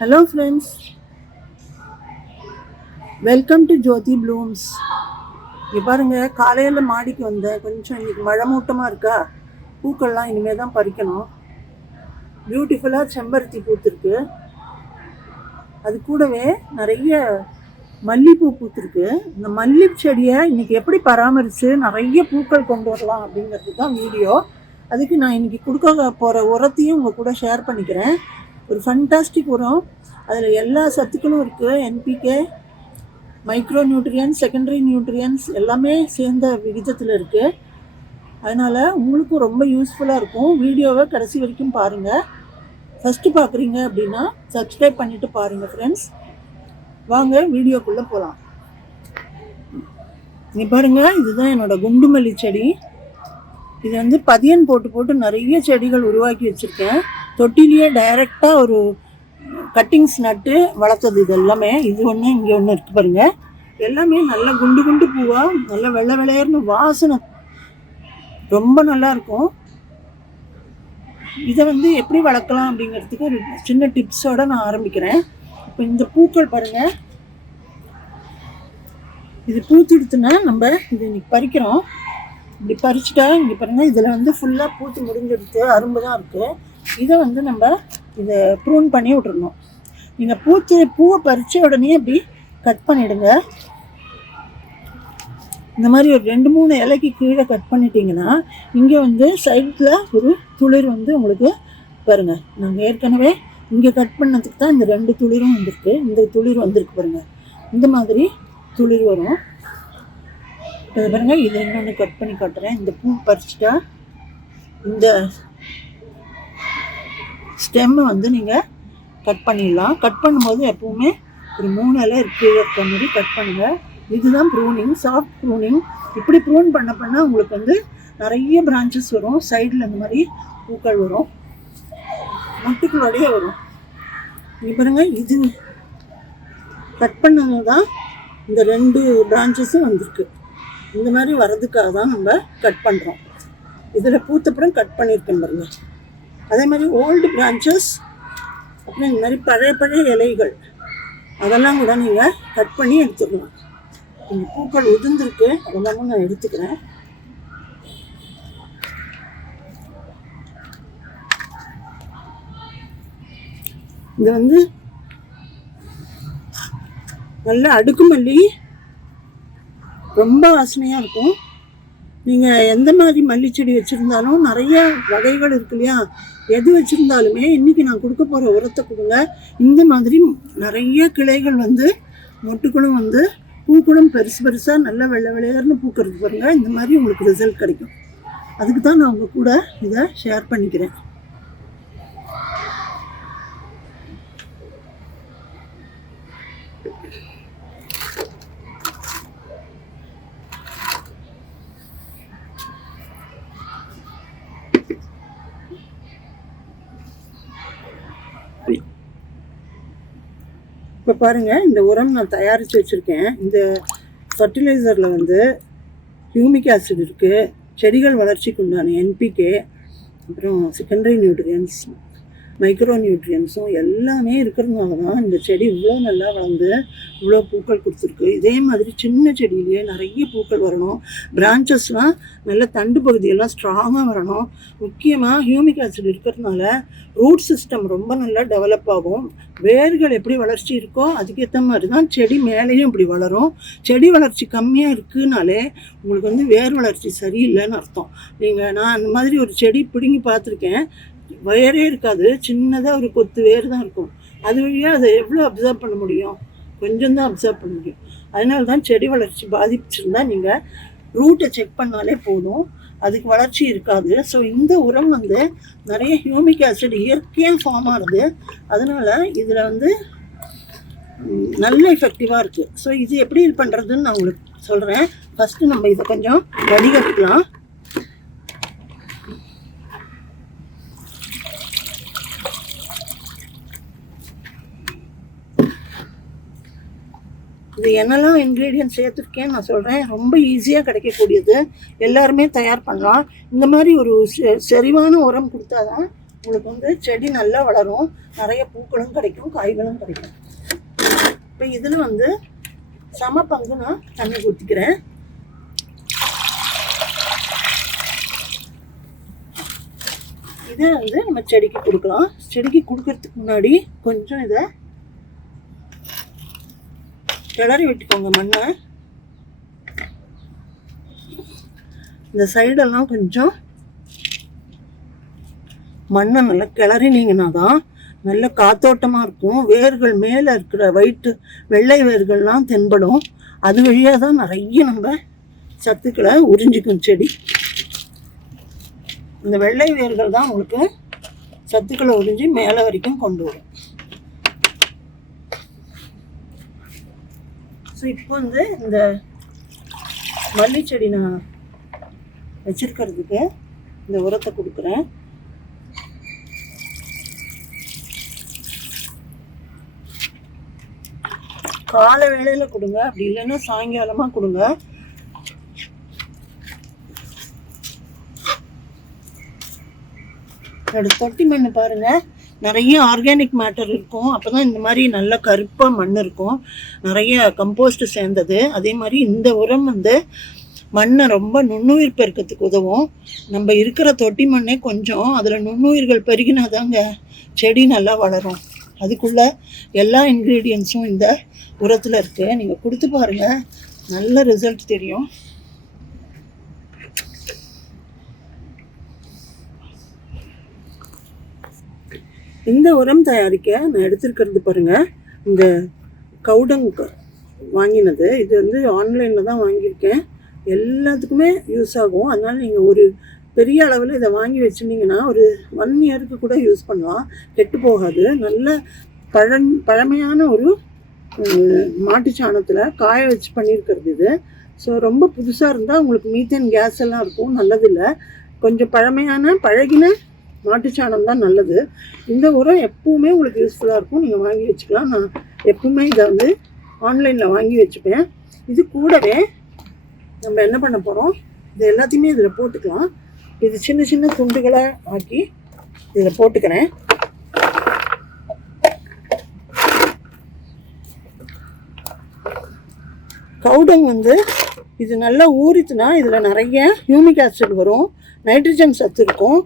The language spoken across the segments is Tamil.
Hello friends, welcome to Jyoti Blooms. இங்கே பாருங்கள், காலையில் மாடிக்கு வந்தேன். கொஞ்சம் இன்றைக்கி மழை மூட்டமாக இருக்கா, பூக்கள்லாம் இனிமேல் தான் பறிக்கணும். பியூட்டிஃபுல்லாக செம்பருத்தி பூத்துருக்கு. அது கூடவே நிறைய மல்லிகைப்பூ பூத்துருக்கு. இந்த மல்லிகை செடியை இன்றைக்கி எப்படி பராமரித்து நிறைய பூக்கள் கொண்டு வரலாம் அப்படிங்கிறது தான் வீடியோ. அதுக்கு நான் இன்றைக்கி கொடுக்க போகிற உரத்தையும் உங்கள் கூட ஷேர் பண்ணிக்கிறேன். ஒரு ஃபண்டாஸ்டிக் உரம், அதில் எல்லா சத்துக்களும் இருக்குது. NPK, micro nutrients, secondary nutrients எல்லாமே சேர்ந்த விகிதத்தில் இருக்குது. அதனால் உங்களுக்கும் ரொம்ப யூஸ்ஃபுல்லாக இருக்கும். வீடியோவை கடைசி வரைக்கும் பாருங்கள். ஃபஸ்ட்டு பார்க்குறீங்க அப்படின்னா சப்ஸ்கிரைப் பண்ணிவிட்டு பாருங்கள் ஃப்ரெண்ட்ஸ். வாங்க வீடியோக்குள்ளே போகலாம். இங்கே பாருங்கள், இதுதான் என்னோடய குண்டு மல்லி செடி. இது வந்து பதியன் போட்டு நிறைய செடிகள் உருவாக்கி வச்சுருக்கேன். தொட்டிலேயே டைரெக்டாக ஒரு கட்டிங்ஸ் நட்டு வளர்த்தது. இது எல்லாமே, இது ஒன்று இங்கே ஒன்று இருக்குது பாருங்கள். எல்லாமே நல்ல குண்டு குண்டு பூவாக, நல்ல வெள்ளை வெள்ளையர்னு வாசனை ரொம்ப நல்லாயிருக்கும். இதை வந்து எப்படி வளர்க்கலாம் அப்படிங்கிறதுக்கு ஒரு சின்ன டிப்ஸோடு நான் ஆரம்பிக்கிறேன். இப்போ இந்த பூக்கள் பாருங்கள், இது பூத்துடுத்துன்னா நம்ம இது இன்னைக்கு பறிக்கிறோம். இப்படி பறிச்சுட்டா இங்கே பாருங்கள், இதில் வந்து ஃபுல்லாக பூத்து முடிஞ்சிடுச்சு, அரும்பு தான் இருக்குது. இதை வந்து நம்ம இதை ப்ரூன் பண்ணி விட்டுறணும். நீங்கள் பூவை பறித்த உடனே இப்படி கட் பண்ணிவிடுங்க. இந்த மாதிரி ஒரு 2-3 இலைக்கு கீழே கட் பண்ணிட்டீங்கன்னா இங்கே வந்து சைடில் ஒரு துளிர் வந்து உங்களுக்கு பாருங்கள். நாங்கள் ஏற்கனவே இங்கே கட் பண்ணதுக்கு தான் இந்த 2 துளிரும் வந்திருக்கு. இந்த துளிர் வந்திருக்கு பாருங்கள், இந்த மாதிரி துளிர் வரும். இது பாருங்கள், இதை இன்னொன்று கட் பண்ணி காட்டுறேன். இந்த பூ பறிச்சுட்டா இந்த ஸ்டெம்மை வந்து நீங்கள் கட் பண்ணிடலாம். கட் பண்ணும்போது எப்போவுமே ஒரு 3 இலை இருக்கிற மாதிரி கட் பண்ணுங்கள். இதுதான் ப்ரூனிங், சாஃப்ட் ப்ரூனிங். இப்படி ப்ரூன் பண்ண உங்களுக்கு வந்து நிறைய பிரான்ச்சஸ் வரும். சைடில் இந்த மாதிரி பூக்கள் வரும், மொட்டுக்களோடையே வரும். இங்கே பாருங்கள், இது கட் பண்ணது தான் இந்த 2 பிரான்ச்சஸும் வந்திருக்கு. இந்த மாதிரி வர்றதுக்காக தான் நம்ம கட் பண்ணுறோம். இதில் பூத்தப்புறம் கட் பண்ணியிருக்கேன் பாருங்கள். அதே மாதிரி ஓல்டு பிரான்ச்சஸ், அப்புறம் இந்த மாதிரி பழைய இலைகள், அதெல்லாம் கூட நீங்கள் கட் பண்ணி எடுத்துக்கலாம். இந்த பூக்கள் உதிர்ந்துருக்கு, அதெல்லாமும் நான் எடுத்துக்கிறேன். இது வந்து நல்ல அடுக்குமல்லி, ரொம்ப வாசனையாக இருக்கும். நீங்கள் எந்த மாதிரி மல்லி செடி வச்சுருந்தாலும் நிறைய வகைகள் இருக்கு இல்லையா, எது வச்சுருந்தாலுமே இன்றைக்கி நான் கொடுக்க போகிற உரத்தை கொடுங்க. இந்த மாதிரி நிறைய கிளைகள் வந்து மொட்டுக்களும் வந்து பூக்களும் பெருசாக நல்ல வெள்ளை வெள்ளையர்னு பூக்கிறது பாருங்கள். இந்த மாதிரி உங்களுக்கு ரிசல்ட் கிடைக்கும். அதுக்கு தான் நான் உங்கள் கூட இதை ஷேர் பண்ணிக்கிறேன். இப்போ பாருங்கள், இந்த உரம் நான் தயாரித்து வச்சுருக்கேன். இந்த ஃபர்டிலைசரில் வந்து ஹியூமிக் ஆசிட் இருக்குது, செடிகள் வளர்ச்சிக்கு உண்டான என்பிகே, அப்புறம் செகண்டரி நியூட்ரியன்ஸ், மைக்ரோ நியூட்ரியன்ஸும் எல்லாமே இருக்கிறதுனால தான் இந்த செடி இவ்வளோ நல்லா வளர்ந்து இவ்வளோ பூக்கள் கொடுத்துருக்கு. இதே மாதிரி சின்ன செடியிலேயே நிறைய பூக்கள் வரணும். பிரான்ச்சஸ்லாம் நல்ல தண்டு பகுதியெல்லாம் ஸ்ட்ராங்காக வரணும். முக்கியமாக ஹியூமிக் ஆசிட் இருக்கிறதுனால ரூட் சிஸ்டம் ரொம்ப நல்லா டெவலப் ஆகும். வேர்கள் எப்படி வளர்ச்சி இருக்கோ அதுக்கேற்ற மாதிரி தான் செடி மேலேயும் இப்படி வளரும். செடி வளர்ச்சி கம்மியாக இருக்குனாலே உங்களுக்கு வந்து வேர் வளர்ச்சி சரியில்லைன்னு அர்த்தம். நான் அந்த மாதிரி ஒரு செடி பிடுங்கி பார்த்துருக்கேன், வேரே இருக்காது, சின்னதாக ஒரு கொத்து வேர் தான் இருக்கும். அது வழியாக அதை எவ்வளோ அப்சர்வ் பண்ண முடியும்? கொஞ்சம் தான் அப்சர்வ் பண்ண முடியும். அதனால தான் செடி வளர்ச்சி பாதிச்சிருந்தா நீங்கள் ரூட்டை செக் பண்ணாலே போதும், அதுக்கு வளர்ச்சி இருக்காது. ஸோ இந்த உரம் வந்து நிறைய ஹியூமிக் ஆசிட் இயற்கையாக ஃபார்ம் ஆகுது. அதனால் இதில் வந்து நல்ல எஃபெக்டிவாக இருக்குது. ஸோ இது எப்படி இது பண்ணுறதுன்னு நான் உங்களுக்கு சொல்கிறேன். ஃபஸ்ட்டு நம்ம இதை கொஞ்சம் வடிகட்டிக்கலாம். இது என்னெல்லாம் இன்க்ரீடியன்ட் சேர்த்துருக்கேன்னு நான் சொல்கிறேன். ரொம்ப ஈஸியாக கிடைக்கக்கூடியது, எல்லாருமே தயார் பண்ணலாம். இந்த மாதிரி ஒரு செறிவான உரம் கொடுத்தா தான் உங்களுக்கு வந்து செடி நல்லா வளரும், நிறைய பூக்களும் கிடைக்கும், காய்களும் கிடைக்கும். இப்போ இதில் வந்து சம பங்கு நான் தண்ணி ஊற்றிக்கிறேன். இதை வந்து நம்ம செடிக்கு கொடுக்கலாம். செடிக்கு கொடுக்கறதுக்கு முன்னாடி கொஞ்சம் இதை கிளறி விட்டுக்கோங்க மண்ணை. இந்த சைடெல்லாம் கொஞ்சம் மண்ணை நல்லா கிளறினீங்கன்னா தான் நல்ல காத்தோட்டமாக இருக்கும். வேர்கள் மேலே இருக்கிற வெள்ளை வேர்கள்லாம் தென்படும். அது வழியாக தான் நிறைய நம்ம சத்துக்களை உறிஞ்சிக்கும் செடி. இந்த வெள்ளை வேர்கள் தான் உங்களுக்கு சத்துக்களை உறிஞ்சி மேலே வரைக்கும் கொண்டு வரும். ஸோ இப்போ வந்து இந்த மல்லி செடி நான் வச்சிருக்கிறதுக்கு இந்த உரத்தை கொடுக்குறேன். காலை வேளையில் கொடுங்க, அப்படி இல்லைன்னா சாயங்காலமாக கொடுங்க. என்னோட தொட்டி மண் பாருங்கள், நிறைய ஆர்கானிக் மேட்டர் இருக்கும். அப்போ தான் இந்த மாதிரி நல்ல கருப்பாக மண் இருக்கும், நிறைய கம்போஸ்ட் சேர்ந்தது. அதே மாதிரி இந்த உரம் வந்து மண்ணை ரொம்ப நுண்ணுயிர் பெருக்கிறதுக்கு உதவும். நம்ம இருக்கிற தொட்டி மண்ணே கொஞ்சம் அதில் நுண்ணுயிர்கள் பெருகினாதாங்க செடி நல்லா வளரும். அதுக்குள்ள எல்லா இன்க்ரீடியன்ஸும் இந்த உரத்தில் இருக்குது. நீங்கள் கொடுத்து பாருங்கள், நல்ல ரிசல்ட் தெரியும். இந்த உரம் தயாரிக்க நான் எடுத்துருக்கிறது பாருங்கள், இந்த கவுடங் வாங்கினது. இது வந்து ஆன்லைனில் தான் வாங்கியிருக்கேன். எல்லாத்துக்குமே யூஸ் ஆகும். அதனால் நீங்கள் ஒரு பெரிய அளவில் இதை வாங்கி வச்சுருந்தீங்கன்னா ஒரு 1 இயருக்கு கூட யூஸ் பண்ணலாம், கெட்டு போகாது. நல்ல பழமையான ஒரு மாட்டு சாணத்தில் காய வச்சு பண்ணியிருக்கிறது இது. ஸோ ரொம்ப புதுசாக இருந்தால் உங்களுக்கு மீத்தேன் கேஸ் எல்லாம் இருக்கும், நல்லதில்லை. கொஞ்சம் பழகின மாட்டுச்சாணம் தான் நல்லது. இந்த உரம் எப்பவுமே உங்களுக்கு யூஸ்ஃபுல்லாக இருக்கும், நீங்கள் வாங்கி வச்சுக்கலாம். நான் எப்பவுமே இதை வந்து ஆன்லைனில் வாங்கி வச்சுப்பேன். இது கூடவே நம்ம என்ன பண்ண போகிறோம், இது எல்லாத்தையுமே இதில் போட்டுக்கலாம். இது சின்ன சின்ன துண்டுகளை ஆக்கி இதில் போட்டுக்கிறேன். கவுடங் வந்து இது நல்லா ஊறித்துனா இதில் நிறைய ஹியூமிக் ஆசிட் வரும், நைட்ரஜன் சத்து இருக்கும்,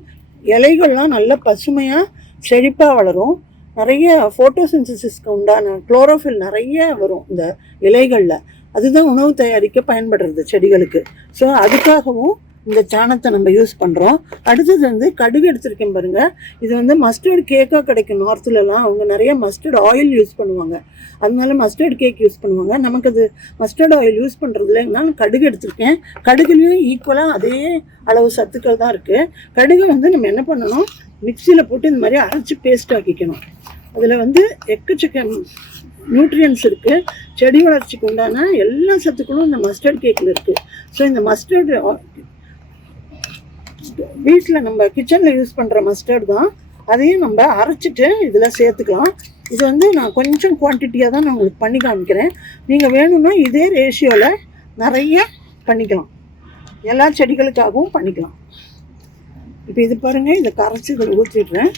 இலைகள்லாம் நல்ல பசுமையாக செழிப்பாக வளரும். நிறைய ஃபோட்டோசிந்தசிஸ்க்கு உண்டான குளோரோஃபில் நிறைய வரும் இந்த இலைகளில். அதுதான் உணவு தயாரிக்க பயன்படுறது செடிகளுக்கு. ஸோ அதுக்காகவும் இந்த சாணத்தை நம்ம யூஸ் பண்ணுறோம். அடுத்தது வந்து கடுகு எடுத்துருக்கேன் பாருங்கள். இது வந்து மஸ்டர்ட் கேக்காக கிடைக்கும். நார்த்துலலாம் அவங்க நிறைய மஸ்டர்ட் ஆயில் யூஸ் பண்ணுவாங்க, அதனால மஸ்டர்ட் கேக் யூஸ் பண்ணுவாங்க. நமக்கு அது மஸ்டர்ட் ஆயில் யூஸ் பண்ணுறதுல நான் கடுகு எடுத்திருக்கேன். கடுகுலேயும் ஈக்குவலாக அதே அளவு சத்துக்கள் தான் இருக்குது. கடுகு வந்து நம்ம என்ன பண்ணணும், மிக்சியில் போட்டு இந்த மாதிரி அரைச்சி பேஸ்ட் ஆக்கிக்கணும். அதில் வந்து எக்கச்சக்க நியூட்ரியன்ஸ் இருக்குது. செடி வளர்ச்சிக்கு உண்டான எல்லா சத்துக்களும் இந்த மஸ்டர்ட் கேக்கில் இருக்குது. ஸோ இந்த மஸ்டர்ட் வீட்டில் நம்ம கிச்சனில் யூஸ் பண்ணுற மஸ்டர்ட் தான், அதையும் நம்ம அரைச்சிட்டு இதில் சேர்த்துக்கலாம். இது வந்து நான் கொஞ்சம் குவான்டிட்டியாக தான் நான் உங்களுக்கு பண்ணி காமிக்கிறேன். நீங்கள் வேணும்னா இதே ரேஷியோவில் நிறைய பண்ணிக்கலாம், எல்லா செடிகளுக்காகவும் பண்ணிக்கலாம். இப்போ இது பாருங்கள், இதை கரைச்சி இதில் ஊற்றிடுறேன்.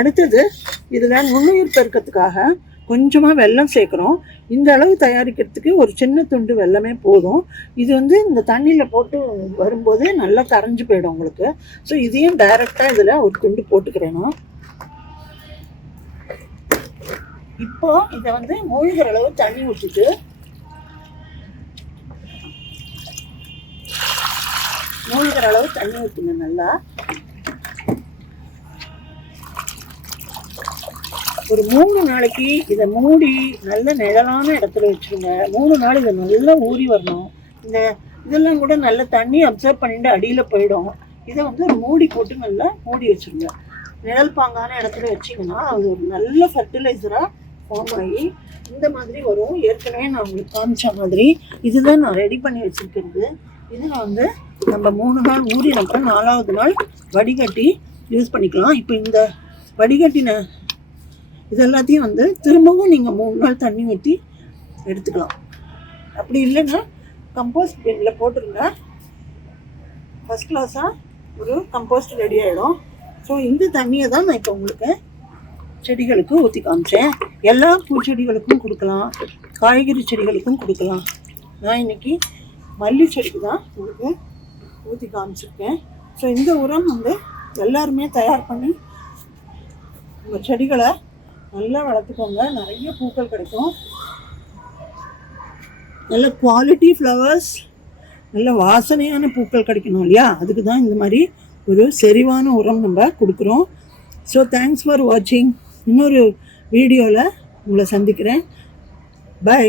அடுத்தது இதில் நுண்ணுயிர் பெருக்கிறதுக்காக கொஞ்சமாக வெல்லம் சேர்க்குறோம். இந்த அளவு தயாரிக்கிறதுக்கு ஒரு சின்ன துண்டு வெல்லமே போதும். இது வந்து இந்த தண்ணியில் போட்டு வரும்போது நல்லா கரைஞ்சி போயிடும் உங்களுக்கு. ஸோ இதையும் டைரெக்டாக இதில் ஒரு துண்டு போட்டுக்கிறேன்னா. இப்போ இதை வந்து மூழ்கிற அளவு தண்ணி ஊற்றிட்டு ஊற்றுங்க நல்லா. ஒரு 3 நாளைக்கு இதை மூடி நல்ல நிழலான இடத்துல வச்சுருங்க. 3 நாள் இதை நல்லா ஊறி வரணும். இதெல்லாம் கூட நல்ல தண்ணி அப்சர்வ் பண்ணிட்டு அடியில் போயிடும். இதை வந்து ஒரு மூடி போட்டு நல்லா மூடி வச்சுருங்க. நிழல் பாங்கான இடத்துல வச்சிங்கன்னா அது ஒரு நல்ல ஃபர்டிலைசராக ஃபார்ம் ஆகி இந்த மாதிரி வரும். ஏற்கனவே நான் உங்களுக்கு காமிச்ச மாதிரி இதுதான் நான் ரெடி பண்ணி வச்சுருக்கிறது. இதில் வந்து நம்ம 3 நாள் ஊறினப்ப 4ஆவது நாள் வடிகட்டி யூஸ் பண்ணிக்கலாம். இப்போ இந்த வடிகட்டின இது எல்லாத்தையும் வந்து திரும்பவும் நீங்கள் 3 நாள் தண்ணி ஊற்றி எடுத்துக்கலாம். அப்படி இல்லைன்னா கம்போஸ்ட் பின்னில் போட்டுருங்க. ஃபஸ்ட் கிளாஸாக ஒரு கம்போஸ்ட் ரெடி ஆகிடும். ஸோ இந்த தண்ணியை தான் நான் இப்போ உங்களுக்கு செடிகளுக்கு ஊற்றி காமிச்சேன். எல்லா பூச்செடிகளுக்கும் கொடுக்கலாம், காய்கறி செடிகளுக்கும் கொடுக்கலாம். நான் இன்றைக்கி மல்லி செடிக்கு தான் உங்களுக்கு ஊற்றி காமிச்சிருக்கேன். ஸோ இந்த உரம் வந்து எல்லாருமே தயார் பண்ணி உங்கள் செடிகளை நல்லா வளர்த்துக்கோங்க. நிறைய பூக்கள் கிடைக்கும், நல்ல குவாலிட்டி ஃப்ளவர்ஸ், நல்ல வாசனையான பூக்கள் கிடைக்கணும் இல்லையா? அதுக்கு தான் இந்த மாதிரி ஒரு செறிவான உரம் நம்ம கொடுக்குறோம். ஸோ தேங்க்ஸ் ஃபார் வாட்சிங். இன்னொரு வீடியோவில் உங்களை சந்திக்கிறேன். பை.